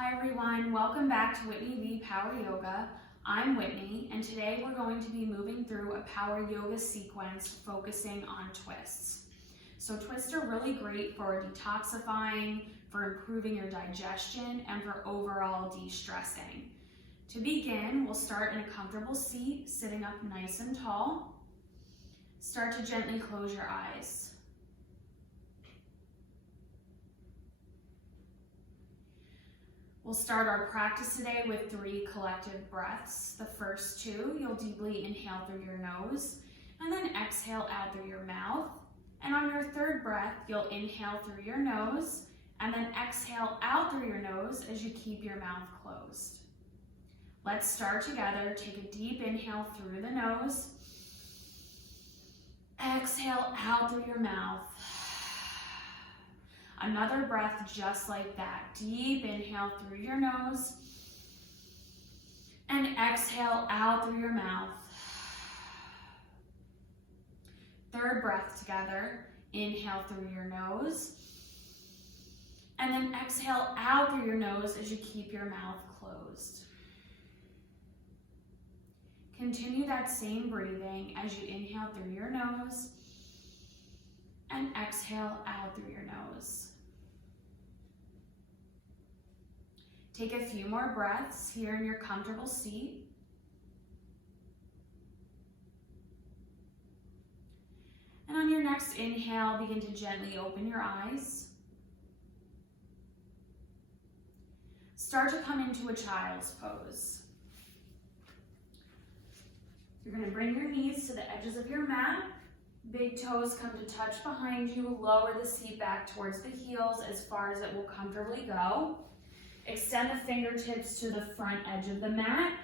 Hi everyone, welcome back to Whitney V Power Yoga. I'm Whitney, and today we're going to be moving through a power yoga sequence focusing on twists. So twists are really great for detoxifying, for improving your digestion, and for overall de-stressing. To begin, we'll start in a comfortable seat, sitting up nice and tall. Start to gently close your eyes. We'll start our practice today with 3 collective breaths. The first 2, you'll deeply inhale through your nose and then exhale out through your mouth. And on your 3rd breath, you'll inhale through your nose and then exhale out through your nose as you keep your mouth closed. Let's start together. Take a deep inhale through the nose. Exhale out through your mouth. Another breath just like that. Deep inhale through your nose and exhale out through your mouth. 3rd breath together. Inhale through your nose and then exhale out through your nose as you keep your mouth closed. Continue that same breathing as you inhale through your nose and exhale out through your nose. Take a few more breaths here in your comfortable seat. And on your next inhale, begin to gently open your eyes. Start to come into a child's pose. You're going to bring your knees to the edges of your mat. Big toes come to touch behind you. Lower the seat back towards the heels as far as it will comfortably go. Extend the fingertips to the front edge of the mat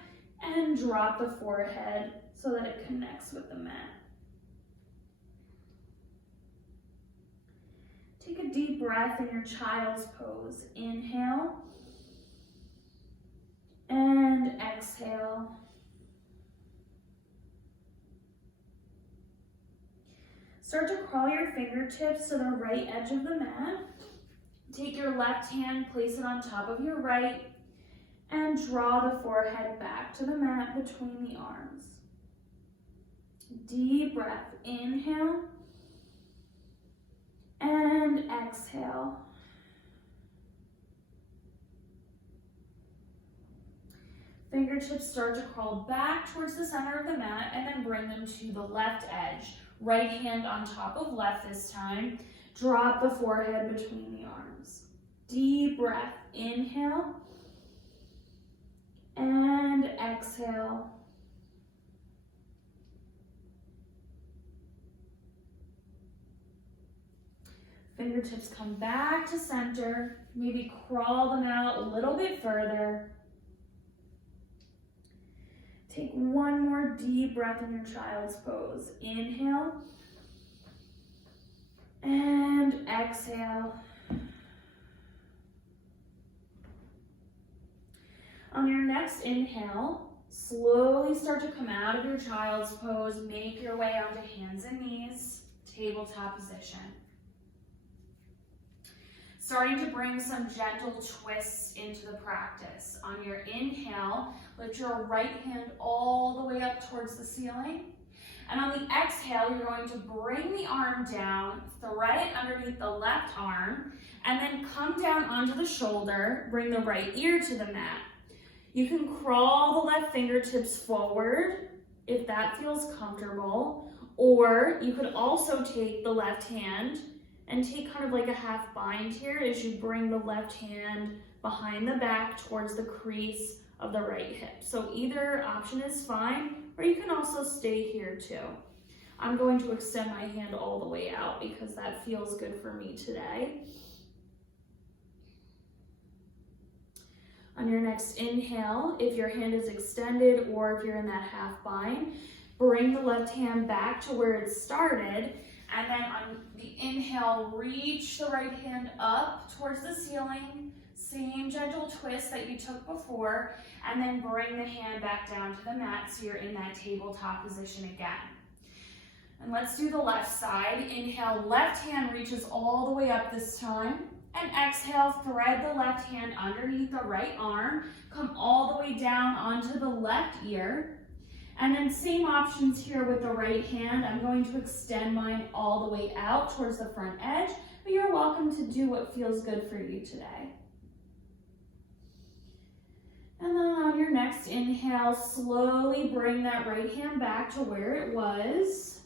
and drop the forehead so that it connects with the mat. Take a deep breath in your child's pose. Inhale and exhale. Start to crawl your fingertips to the right edge of the mat. Take your left hand, place it on top of your right, and draw the forehead back to the mat between the arms. Deep breath, inhale, and exhale. Fingertips start to crawl back towards the center of the mat and then bring them to the left edge. Right hand on top of left this time. Drop the forehead between the arms. Deep breath, inhale and exhale. Fingertips come back to center. Maybe crawl them out a little bit further. Take one more deep breath in your child's pose. Inhale and exhale. On your next inhale, slowly start to come out of your child's pose. Make your way onto hands and knees, tabletop position. Starting to bring some gentle twists into the practice. On your inhale, lift your right hand all the way up towards the ceiling. And on the exhale, you're going to bring the arm down, thread it underneath the left arm, and then come down onto the shoulder, bring the right ear to the mat. You can crawl the left fingertips forward if that feels comfortable, or you could also take the left hand and take kind of like a half bind here as you bring the left hand behind the back towards the crease of the right hip. So either option is fine, or you can also stay here too. I'm going to extend my hand all the way out because that feels good for me today. On your next inhale, if your hand is extended or if you're in that half bind, bring the left hand back to where it started, and then on the inhale, reach the right hand up towards the ceiling. Same gentle twist that you took before, and then bring the hand back down to the mat so you're in that tabletop position again. And let's do the left side. Inhale, left hand reaches all the way up this time, And exhale, thread the left hand underneath the right arm. Come all the way down onto the left ear. And then same options here with the right hand. I'm going to extend mine all the way out towards the front edge, but you're welcome to do what feels good for you today. And then on your next inhale, slowly bring that right hand back to where it was.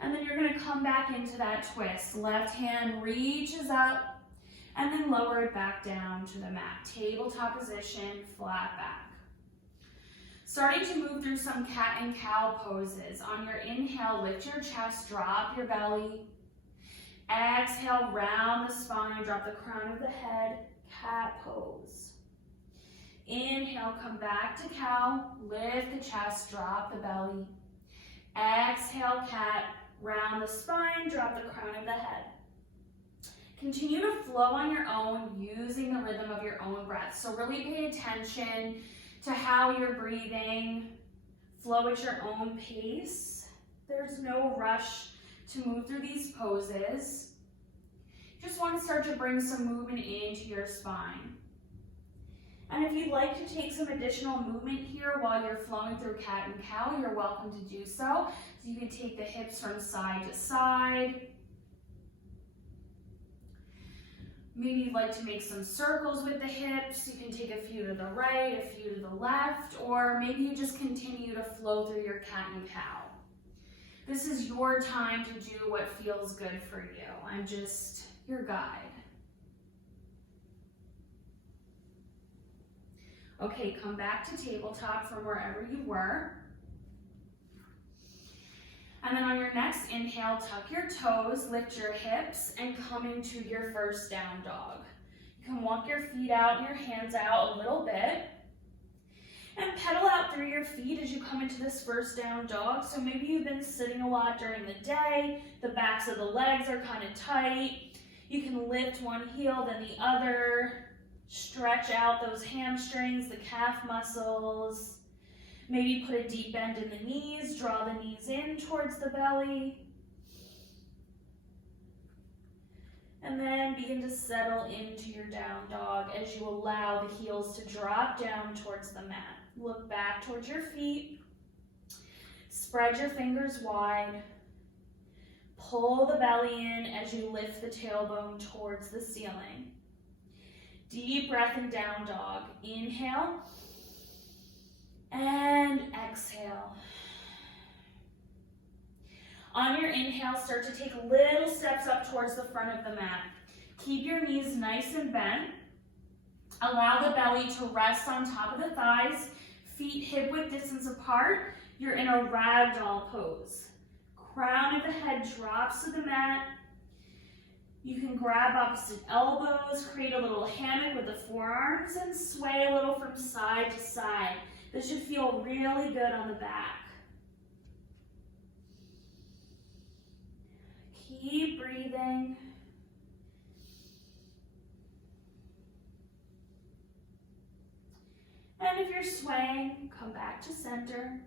And then you're going to come back into that twist. Left hand reaches up and then lower it back down to the mat. Tabletop position, flat back. Starting to move through some cat and cow poses. On your inhale, lift your chest, drop your belly. Exhale, round the spine, drop the crown of the head, cat pose. Inhale, come back to cow, lift the chest, drop the belly. Exhale, cat, round the spine, drop the crown of the head. Continue to flow on your own using the rhythm of your own breath. So really pay attention to how you're breathing. Flow at your own pace. There's no rush to move through these poses. You just want to start to bring some movement into your spine. And if you'd like to take some additional movement here while you're flowing through cat and cow, you're welcome to do so. So you can take the hips from side to side. Maybe you'd like to make some circles with the hips. You can take a few to the right, a few to the left, or maybe you just continue to flow through your cat and cow. This is your time to do what feels good for you. I'm just your guide. Okay, come back to tabletop from wherever you were. And then on your next inhale, tuck your toes, lift your hips, and come into your first down dog. You can walk your feet out and your hands out a little bit. And pedal out through your feet as you come into this first down dog. So maybe you've been sitting a lot during the day, the backs of the legs are kind of tight. You can lift one heel, then the other. Stretch out those hamstrings, the calf muscles. Maybe put a deep bend in the knees, draw the knees in towards the belly. And then begin to settle into your down dog as you allow the heels to drop down towards the mat. Look back towards your feet. Spread your fingers wide. Pull the belly in as you lift the tailbone towards the ceiling. Deep breath in down dog. Inhale and exhale. On your inhale, start to take little steps up towards the front of the mat. Keep your knees nice and bent. Allow the belly to rest on top of the thighs, feet hip-width distance apart. You're in a ragdoll pose. Crown of the head drops to the mat. You can grab opposite elbows, create a little hammock with the forearms, and sway a little from side to side. This should feel really good on the back. Keep breathing. And if you're swaying, come back to center.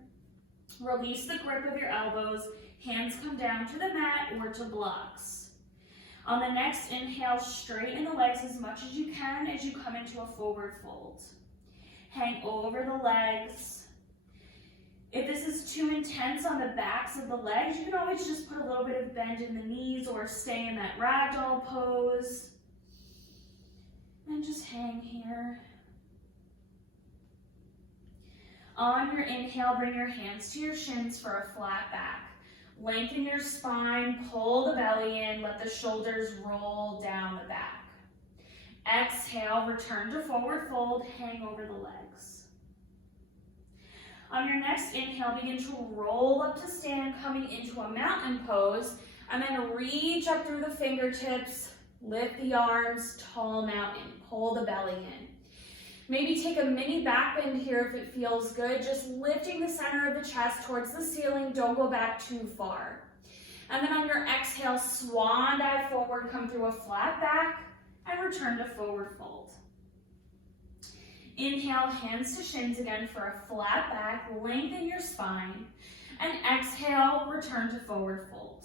Release the grip of your elbows. Hands come down to the mat or to blocks. On the next inhale, straighten the legs as much as you can as you come into a forward fold. Hang over the legs. If this is too intense on the backs of the legs, you can always just put a little bit of bend in the knees or stay in that ragdoll pose. And just hang here. On your inhale, bring your hands to your shins for a flat back. Lengthen your spine, pull the belly in, let the shoulders roll down the back. Exhale, return to forward fold, hang over the legs. On your next inhale, begin to roll up to stand, coming into a mountain pose, and then reach up through the fingertips, lift the arms, tall mountain, pull the belly in. Maybe take a mini back bend here if it feels good, just lifting the center of the chest towards the ceiling, don't go back too far. And then on your exhale, swan dive forward, come through a flat back, and return to forward fold. Inhale, hands to shins again for a flat back, lengthen your spine, and exhale, return to forward fold.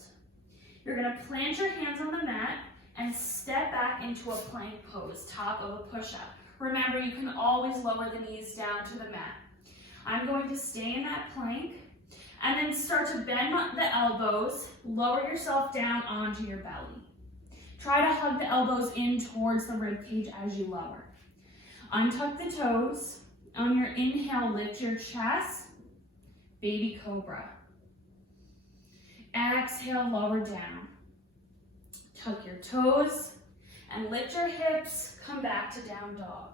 You're gonna plant your hands on the mat and step back into a plank pose, top of a push-up. Remember, you can always lower the knees down to the mat. I'm going to stay in that plank and then start to bend the elbows, lower yourself down onto your belly. Try to hug the elbows in towards the rib cage as you lower. Untuck the toes. On your inhale, lift your chest, baby cobra. Exhale, lower down. Tuck your toes and lift your hips, come back to down dog.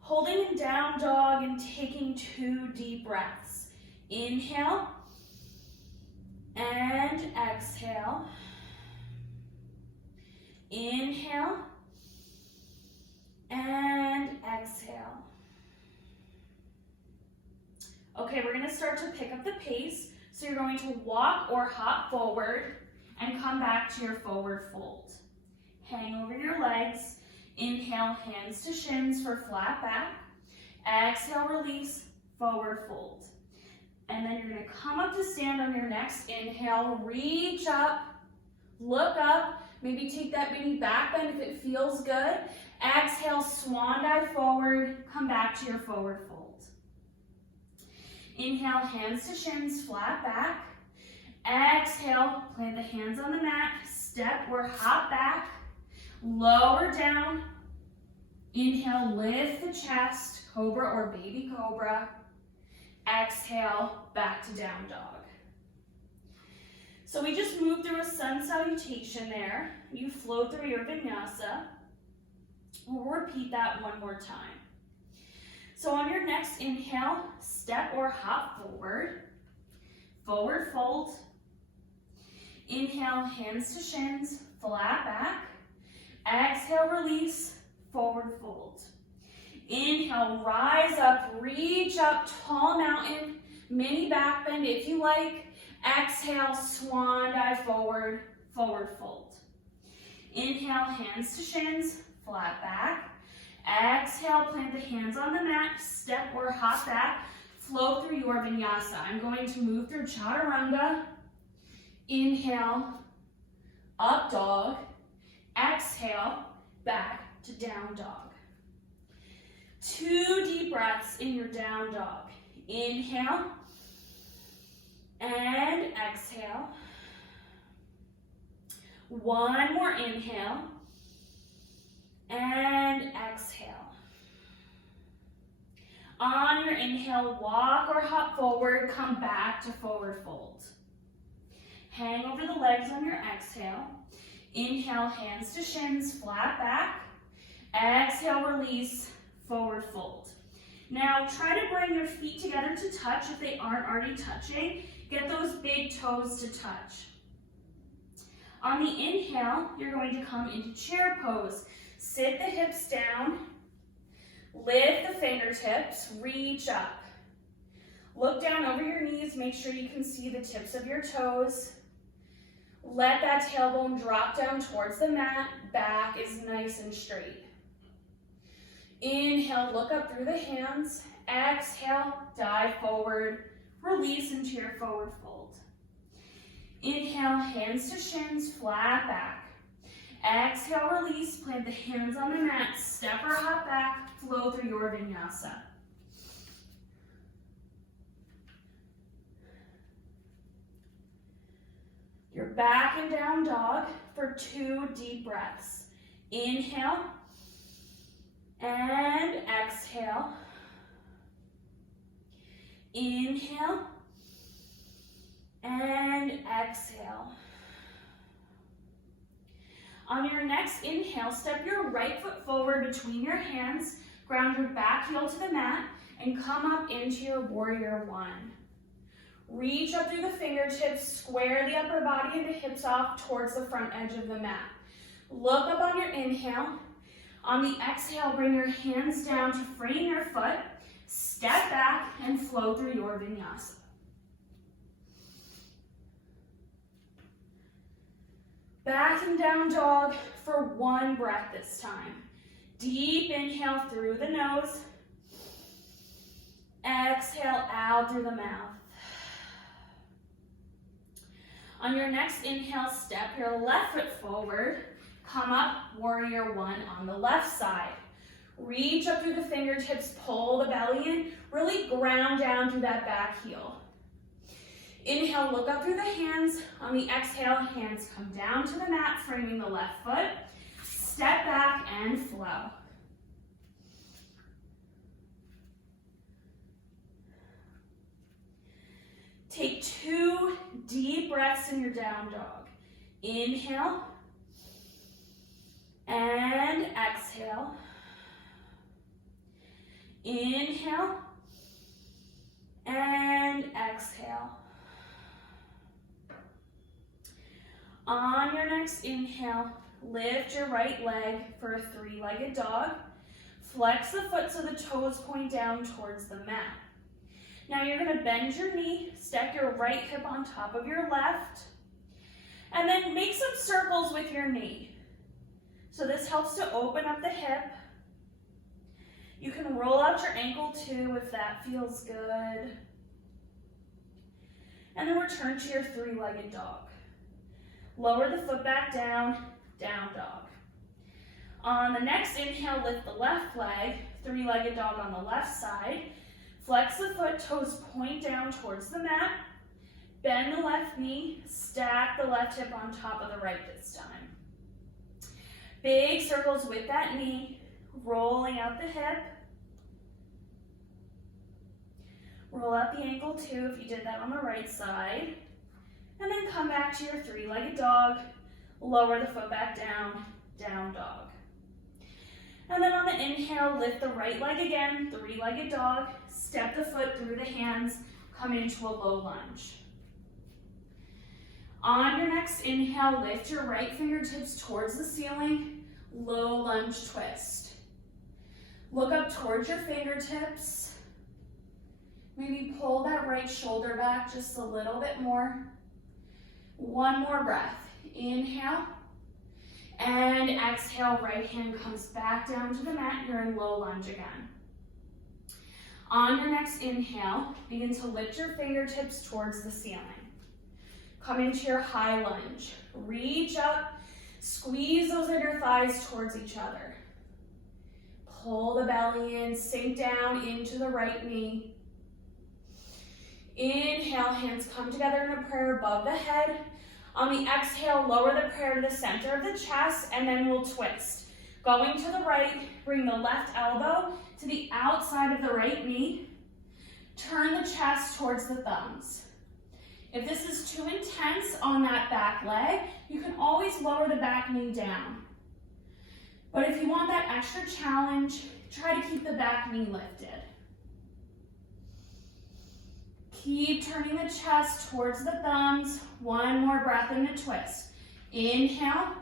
Holding in down dog and taking 2 deep breaths. Inhale and exhale. Inhale and exhale. Okay, we're going to start to pick up the pace. So you're going to walk or hop forward and come back to your forward fold. Hang over your legs. Inhale, hands to shins for flat back. Exhale, release, forward fold. And then you're going to come up to stand on your next inhale. Reach up, look up. Maybe take that mini back bend if it feels good. Exhale, swan dive forward. Come back to your forward fold. Inhale, hands to shins, flat back. Exhale, plant the hands on the mat. Step or hop back. Lower down. Inhale, lift the chest, cobra or baby cobra. Exhale, back to down dog. So we just moved through a sun salutation there. You flow through your vinyasa. We'll repeat that one more time. So on your next inhale, step or hop forward. Forward fold. Inhale, hands to shins, flat back. Exhale, release, forward fold. Inhale, rise up, reach up, tall mountain, mini back bend if you like. Exhale, swan dive forward, forward fold. Inhale, hands to shins, flat back. Exhale, plant the hands on the mat, step or hop back, flow through your vinyasa. I'm going to move through chaturanga. Inhale, up dog. Exhale, back to down dog. 2 deep breaths in your down dog. Inhale and exhale. 1 more inhale and exhale. On your inhale, walk or hop forward, come back to forward fold. Hang over the legs on your exhale. Inhale, hands to shins, flat back. Exhale, release, forward fold. Now try to bring your feet together to touch if they aren't already touching. Get those big toes to touch. On the inhale, you're going to come into chair pose. Sit the hips down, lift the fingertips, reach up. Look down over your knees, make sure you can see the tips of your toes. Let that tailbone drop down towards the mat, back is nice and straight. Inhale, look up through the hands. Exhale, dive forward, release into your forward fold. Inhale, hands to shins, flat back. Exhale, release, plant the hands on the mat, step or hop back, flow through your vinyasa. You're back in down dog for 2 deep breaths. Inhale and exhale. Inhale and exhale. On your next inhale, step your right foot forward between your hands, ground your back heel to the mat, and come up into your warrior 1. Reach up through the fingertips, square the upper body and the hips off towards the front edge of the mat. Look up on your inhale. On the exhale, bring your hands down to frame your foot, step back, and flow through your vinyasa. Back and down dog for 1 breath this time. Deep inhale through the nose. Exhale out through the mouth. On your next inhale, step your left foot forward. Come up, warrior one on the left side. Reach up through the fingertips, pull the belly in, really ground down through that back heel. Inhale, look up through the hands. On the exhale, hands come down to the mat, framing the left foot. Step back and flow. Take 2 deep breaths in your down dog. Inhale and exhale. Inhale and exhale. On your next inhale, lift your right leg for a 3-legged dog. Flex the foot so the toes point down towards the mat. Now you're going to bend your knee, step your right hip on top of your left, and then make some circles with your knee. So this helps to open up the hip. You can roll out your ankle too if that feels good. And then return to your 3-legged dog. Lower the foot back down, down dog. On the next inhale, lift the left leg, 3-legged dog on the left side. Flex the foot, toes point down towards the mat. Bend the left knee, stack the left hip on top of the right this time. Big circles with that knee, rolling out the hip. Roll out the ankle too if you did that on the right side. And then come back to your 3-legged dog. Lower the foot back down, down dog. And then on the inhale, lift the right leg again, 3-legged dog. Step the foot through the hands, come into a low lunge. On your next inhale, lift your right fingertips towards the ceiling, low lunge twist. Look up towards your fingertips. Maybe pull that right shoulder back just a little bit more. One more breath. Inhale. And exhale, right hand comes back down to the mat. You're in low lunge again. On your next inhale, begin to lift your fingertips towards the ceiling. Come into your high lunge. Reach up, squeeze those inner thighs towards each other. Pull the belly in, sink down into the right knee. Inhale, hands come together in a prayer above the head. On the exhale, lower the prayer to the center of the chest, and then we'll twist. Going to the right, bring the left elbow to the outside of the right knee. Turn the chest towards the thumbs. If this is too intense on that back leg, you can always lower the back knee down. But if you want that extra challenge, try to keep the back knee lifted. Keep turning the chest towards the thumbs. One more breath in the twist. Inhale,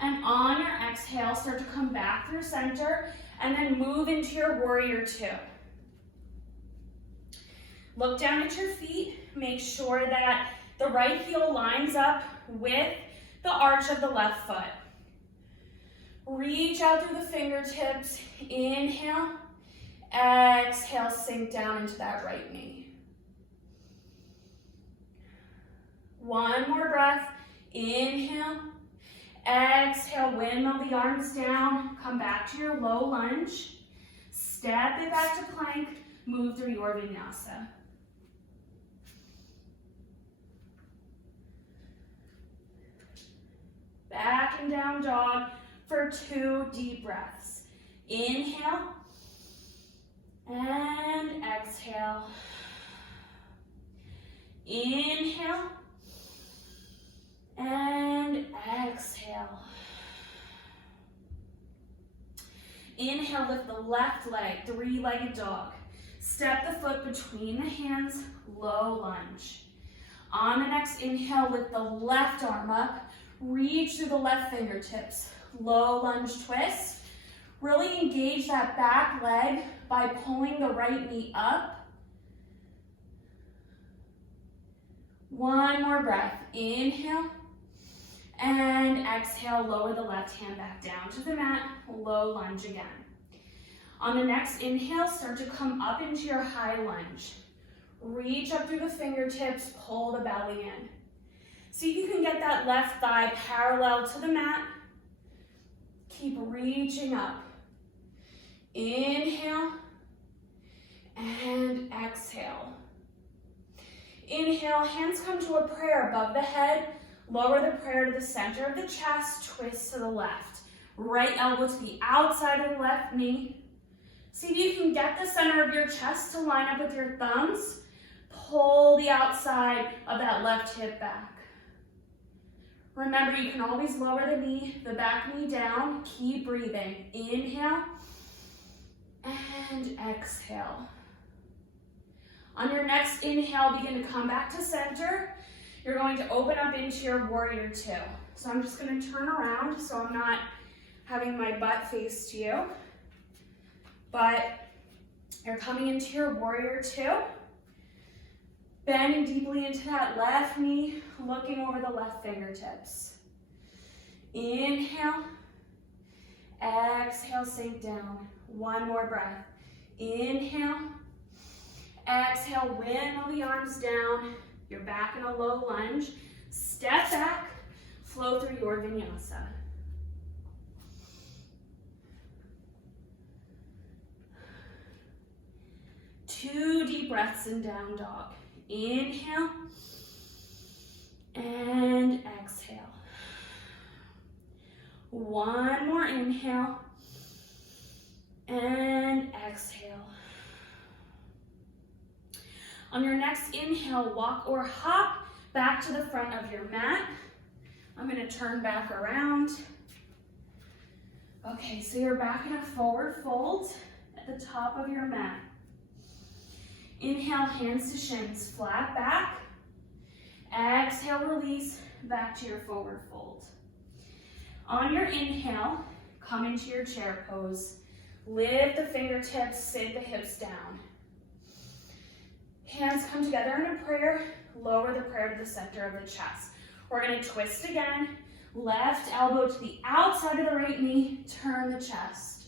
and on your exhale, start to come back through center, and then move into your warrior two. Look down at your feet. Make sure that the right heel lines up with the arch of the left foot. Reach out through the fingertips. Inhale. Exhale, sink down into that right knee. One more breath. Inhale. Exhale, windmill the arms down. Come back to your low lunge. Step it back to plank. Move through your vinyasa. Back and down dog for 2 deep breaths. Inhale and exhale. Inhale and exhale. Inhale, lift the left leg, 3-legged dog. Step the foot between the hands, low lunge. On the next inhale, lift the left arm up. Reach through the left fingertips, low lunge twist. Really engage that back leg by pulling the right knee up. One more breath. Inhale and exhale, lower the left hand back down to the mat, low lunge again. On the next inhale, start to come up into your high lunge. Reach up through the fingertips, pull the belly in. See if you can get that left thigh parallel to the mat. Keep reaching up. Inhale and exhale. Inhale, hands come to a prayer above the head. Lower the prayer to the center of the chest, twist to the left. Right elbow to the outside of the left knee. See if you can get the center of your chest to line up with your thumbs. Pull the outside of that left hip back. Remember, you can always lower the knee, the back knee down. Keep breathing. Inhale and exhale. On your next inhale, begin to come back to center. You're going to open up into your warrior two. So I'm just going to turn around so I'm not having my butt face to you. But you're coming into your warrior two. Bending deeply into that left knee, looking over the left fingertips. Inhale. Exhale, sink down. One more breath. Inhale. Exhale, windmill the arms down. You're back in a low lunge. Step back, flow through your vinyasa. Two deep breaths in down dog. Inhale and exhale. One more inhale and exhale. On your next inhale, walk or hop back to the front of your mat. I'm going to turn back around. Okay, so you're back in a forward fold at the top of your mat. Inhale, hands to shins, flat back. Exhale, release, back to your forward fold. On your inhale, come into your chair pose. Lift the fingertips, sit the hips down. Hands come together in a prayer. Lower the prayer to the center of the chest. We're going to twist again. Left elbow to the outside of the right knee. Turn the chest.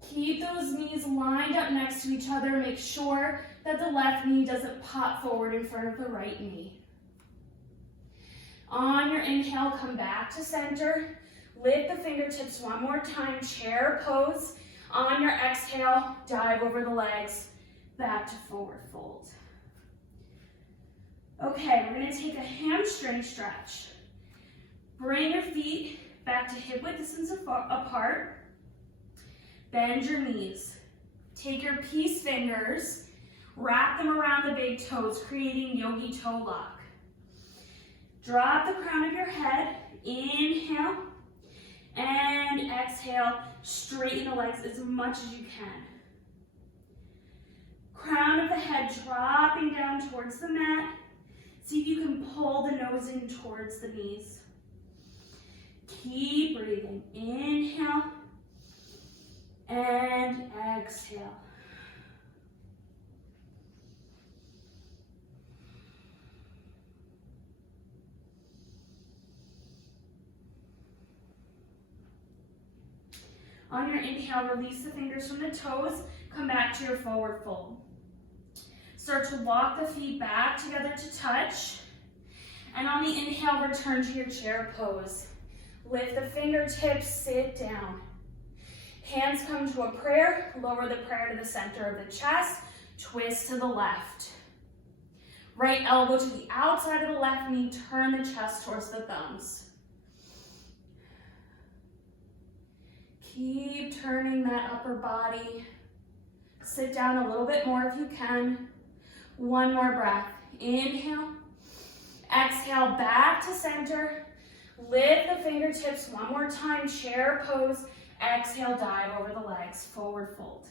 Keep those knees lined up next to each other. Make sure that the left knee doesn't pop forward in front of the right knee. On your inhale, come back to center. Lift the fingertips one more time, chair pose. On your exhale, dive over the legs, back to forward fold. Okay, we're going to take a hamstring stretch. Bring your feet back to hip width distance apart. Bend your knees. Take your peace fingers, wrap them around the big toes, creating yogi toe lock. Drop the crown of your head. Inhale and exhale. Straighten the legs as much as you can. Crown of the head dropping down towards the mat. See if you can pull the nose in towards the knees. Keep breathing. Inhale and exhale. On your inhale, release the fingers from the toes. Come back to your forward fold. Start to walk the feet back together to touch. And on the inhale, return to your chair pose. Lift the fingertips, sit down. Hands come to a prayer. Lower the prayer to the center of the chest. Twist to the left. Right elbow to the outside of the left knee. Turn the chest towards the thumbs. Keep turning that upper body. Sit down a little bit more if you can. One more breath. Inhale. Exhale, back to center. Lift the fingertips one more time. Chair pose. Exhale, dive over the legs. Forward fold.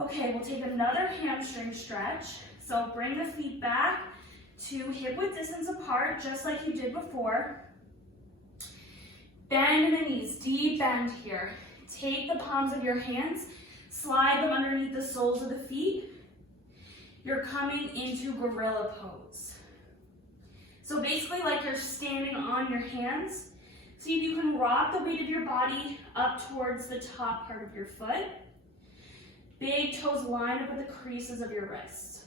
Okay, we'll take another hamstring stretch. So bring the feet back to hip width distance apart, just like you did before. Bend the knees, deep bend here. Take the palms of your hands, slide them underneath the soles of the feet. You're coming into gorilla pose. So basically like you're standing on your hands. See if you can rock the weight of your body up towards the top part of your foot. Big toes line up with the creases of your wrists.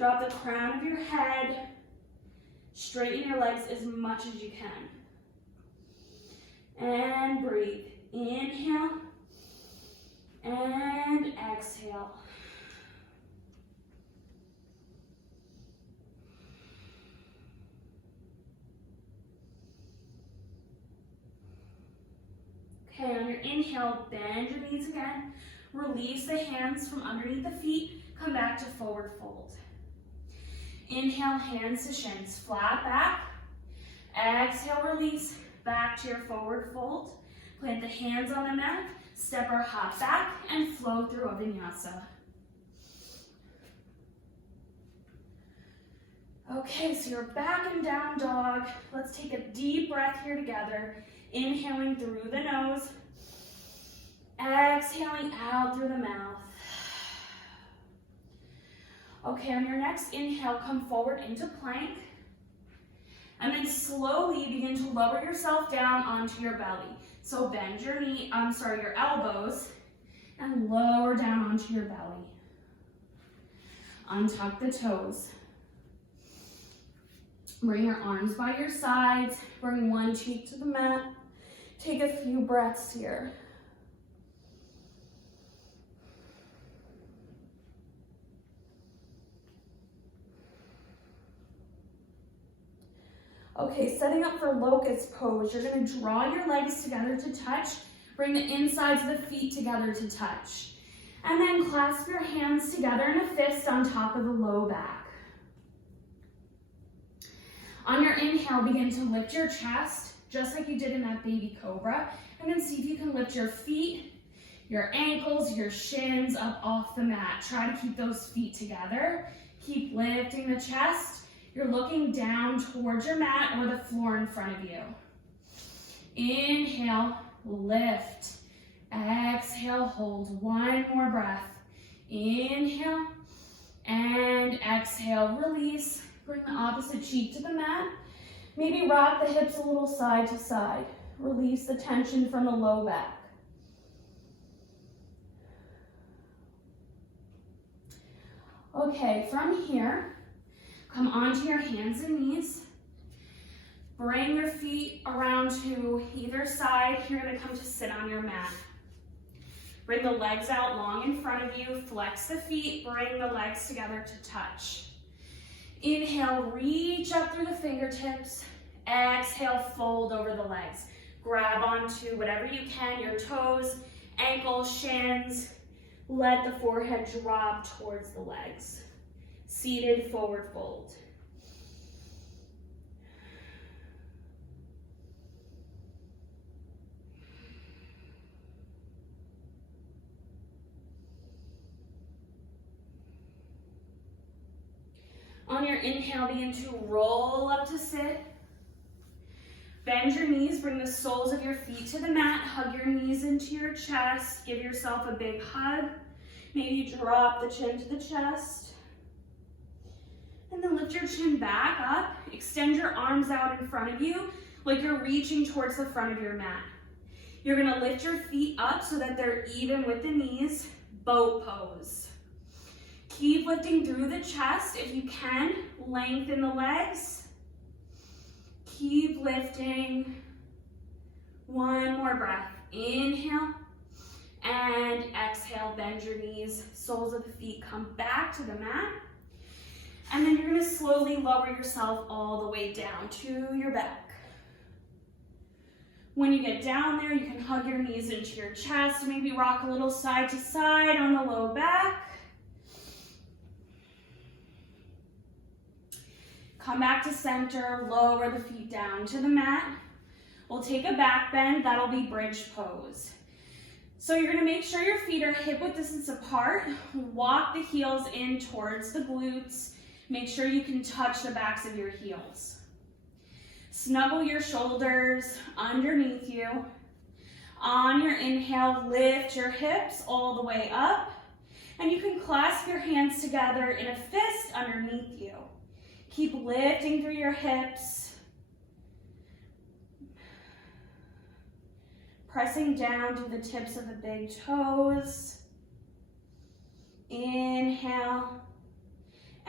Drop the crown of your head. Straighten your legs as much as you can. And breathe. Inhale. And exhale. Okay, on your inhale, bend your knees again. Release the hands from underneath the feet. Come back to forward fold. Inhale, hands to shins, flat back. Exhale, release, back to your forward fold. Plant the hands on the mat, step or hop back, and flow through a vinyasa. Okay, so you're back in down dog. Let's take a deep breath here together. Inhaling through the nose. Exhaling out through the mouth. Okay, on your next inhale, come forward into plank. And then slowly begin to lower yourself down onto your belly. So bend your your elbows and lower down onto your belly. Untuck the toes. Bring your arms by your sides. Bring one cheek to the mat. Take a few breaths here. Okay, setting up for locust pose. You're going to draw your legs together to touch. Bring the insides of the feet together to touch. And then clasp your hands together in a fist on top of the low back. On your inhale, begin to lift your chest, just like you did in that baby cobra. And then see if you can lift your feet, your ankles, your shins up off the mat. Try to keep those feet together. Keep lifting the chest. You're looking down towards your mat or the floor in front of you. Inhale, lift. Exhale, hold. One more breath. Inhale and exhale. Release. Bring the opposite cheek to the mat. Maybe rock the hips a little side to side. Release the tension from the low back. Okay, from here, come onto your hands and knees. Bring your feet around to either side. You're going to come to sit on your mat. Bring the legs out long in front of you. Flex the feet. Bring the legs together to touch. Inhale, reach up through the fingertips. Exhale, fold over the legs. Grab onto whatever you can, your toes, ankles, shins. Let the forehead drop towards the legs. Seated forward fold. On your inhale, begin to roll up to sit. Bend your knees, bring the soles of your feet to the mat. Hug your knees into your chest. Give yourself a big hug. Maybe drop the chin to the chest. And then lift your chin back up. Extend your arms out in front of you like you're reaching towards the front of your mat. You're gonna lift your feet up so that they're even with the knees. Boat pose. Keep lifting through the chest. If you can, lengthen the legs. Keep lifting. One more breath. Inhale and exhale. Bend your knees. Soles of the feet come back to the mat. And then you're going to slowly lower yourself all the way down to your back. When you get down there, you can hug your knees into your chest. Maybe rock a little side to side on the low back. Come back to center, lower the feet down to the mat. We'll take a back bend, that'll be bridge pose. So you're gonna make sure your feet are hip width distance apart. Walk the heels in towards the glutes. Make sure you can touch the backs of your heels. Snuggle your shoulders underneath you. On your inhale, lift your hips all the way up. And you can clasp your hands together in a fist underneath you. Keep lifting through your hips. Pressing down to the tips of the big toes. Inhale.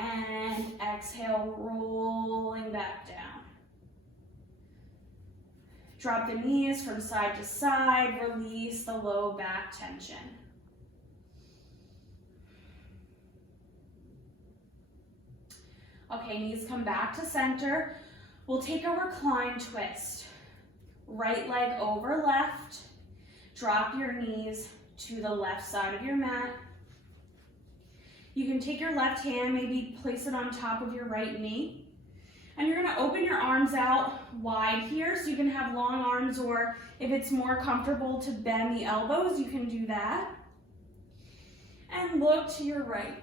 And exhale, rolling back down. Drop the knees from side to side, release the low back tension. Okay, knees come back to center. We'll take a recline twist. Right leg over left. Drop your knees to the left side of your mat. You can take your left hand, maybe place it on top of your right knee. And you're gonna open your arms out wide here so you can have long arms, or if it's more comfortable to bend the elbows, you can do that. And look to your right.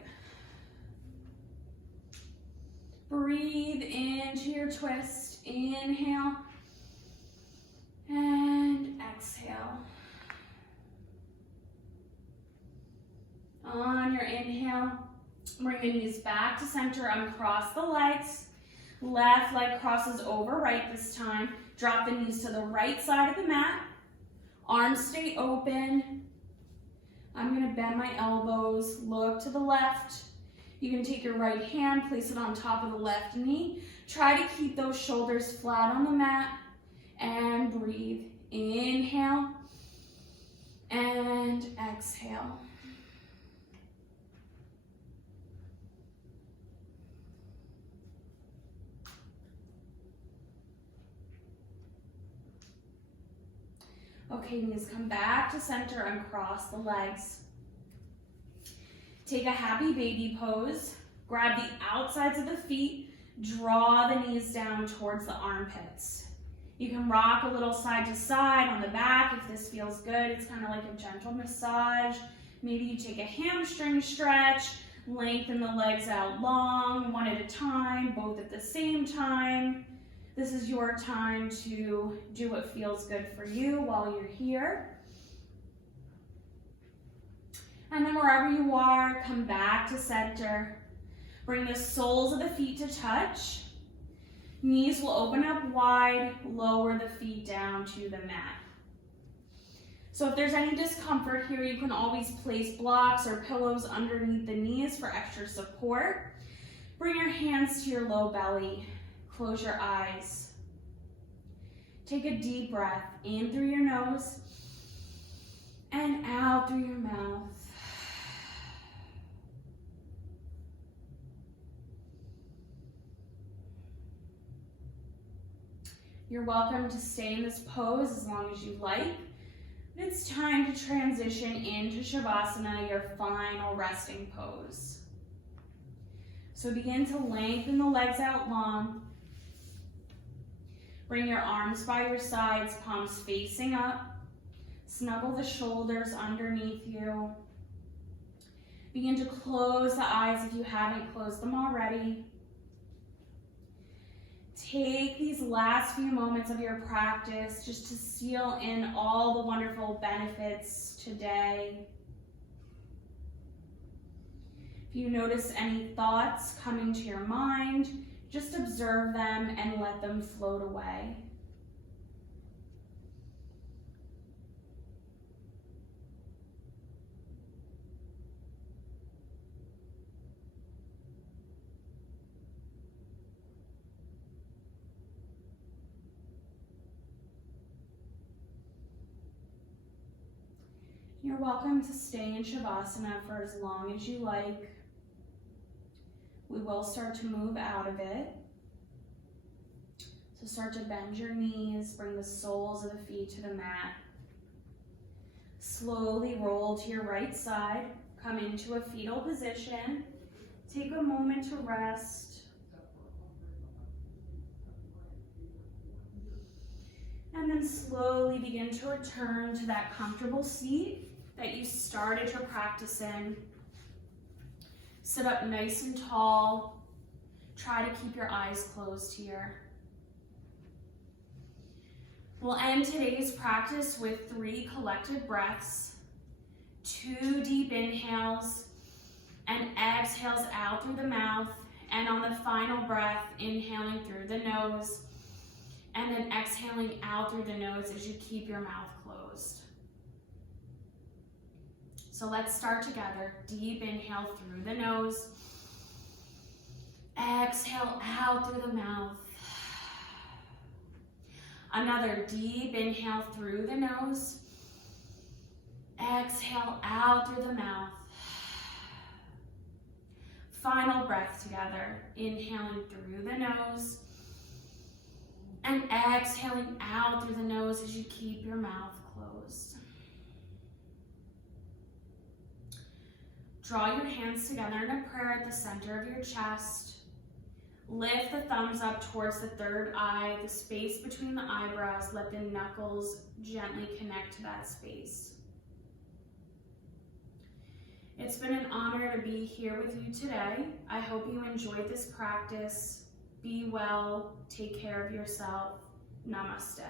Breathe into your twist. Inhale and exhale. On your inhale, bring the knees back to center, uncross the legs. Left leg crosses over right this time. Drop the knees to the right side of the mat. Arms stay open. I'm gonna bend my elbows, look to the left. You can take your right hand, place it on top of the left knee. Try to keep those shoulders flat on the mat and breathe. Inhale and exhale. Okay, knees come back to center, uncross the legs. Take a happy baby pose. Grab the outsides of the feet, draw the knees down towards the armpits. You can rock a little side to side on the back if this feels good. It's kind of like a gentle massage. Maybe you take a hamstring stretch, lengthen the legs out long, one at a time, both at the same time. This is your time to do what feels good for you while you're here. And then wherever you are, come back to center. Bring the soles of the feet to touch. Knees will open up wide, lower the feet down to the mat. So if there's any discomfort here, you can always place blocks or pillows underneath the knees for extra support. Bring your hands to your low belly. Close your eyes. Take a deep breath in through your nose and out through your mouth. You're welcome to stay in this pose as long as you like. But it's time to transition into Shavasana, your final resting pose. So begin to lengthen the legs out long. Bring your arms by your sides, palms facing up. Snuggle the shoulders underneath you. Begin to close the eyes if you haven't closed them already. Take these last few moments of your practice just to seal in all the wonderful benefits today. If you notice any thoughts coming to your mind, just observe them and let them float away. You're welcome to stay in Shavasana for as long as you like. We will start to move out of it. So start to bend your knees, bring the soles of the feet to the mat. Slowly roll to your right side, come into a fetal position. Take a moment to rest. And then slowly begin to return to that comfortable seat that you started your practice in. Sit up nice and tall. Try to keep your eyes closed here. We'll end today's practice with 3 collected breaths, 2 deep inhales, and exhales out through the mouth, and on the final breath, inhaling through the nose, and then exhaling out through the nose as you keep your mouth closed. So let's start together. Deep inhale through the nose. Exhale out through the mouth. Another deep inhale through the nose. Exhale out through the mouth. Final breath together. Inhaling through the nose. And exhaling out through the nose as you keep your mouth closed. Draw your hands together in a prayer at the center of your chest. Lift the thumbs up towards the third eye, the space between the eyebrows. Let the knuckles gently connect to that space. It's been an honor to be here with you today. I hope you enjoyed this practice. Be well, take care of yourself. Namaste.